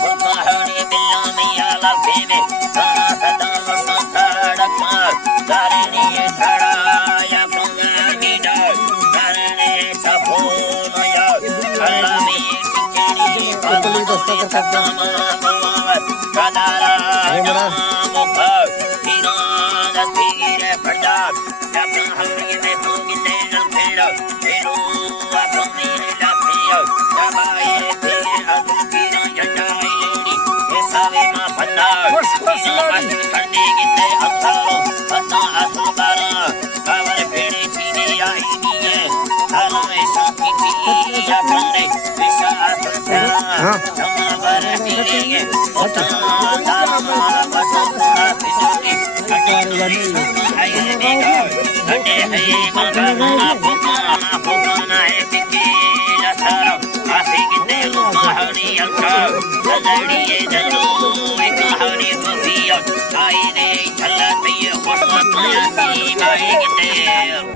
बुलकहनी बिल्ला मैया लाफे में ताना सदा वर्षा सड़क तारनी धड़ा या पंगानी डर तारनी सफो मैया अल्लाह में चिकनी बाबा सदा मामला कदारा मुख तीना दस्तीरे फड़ा जब हम ये पंगिले नलफेरा तेरो अपनी लाफिया जब आए तेरे असूतीना जंडाई ये सावे मां फन्ना मस्त करने गिले अफसारो फन्ना असुबारा कावर भेड़े चीने आई नीए हमें शांति की या फन्ने विश्वास समावर तेरे उतना दामा बसना फिजोनी आई देखो अटे है मगना फुकाना है तिकीला सारा आसे गिने कहानी अलका जलड़ी ये जलो एक कहानी सुफिया आई ने चलती है खुशबू की माई गिने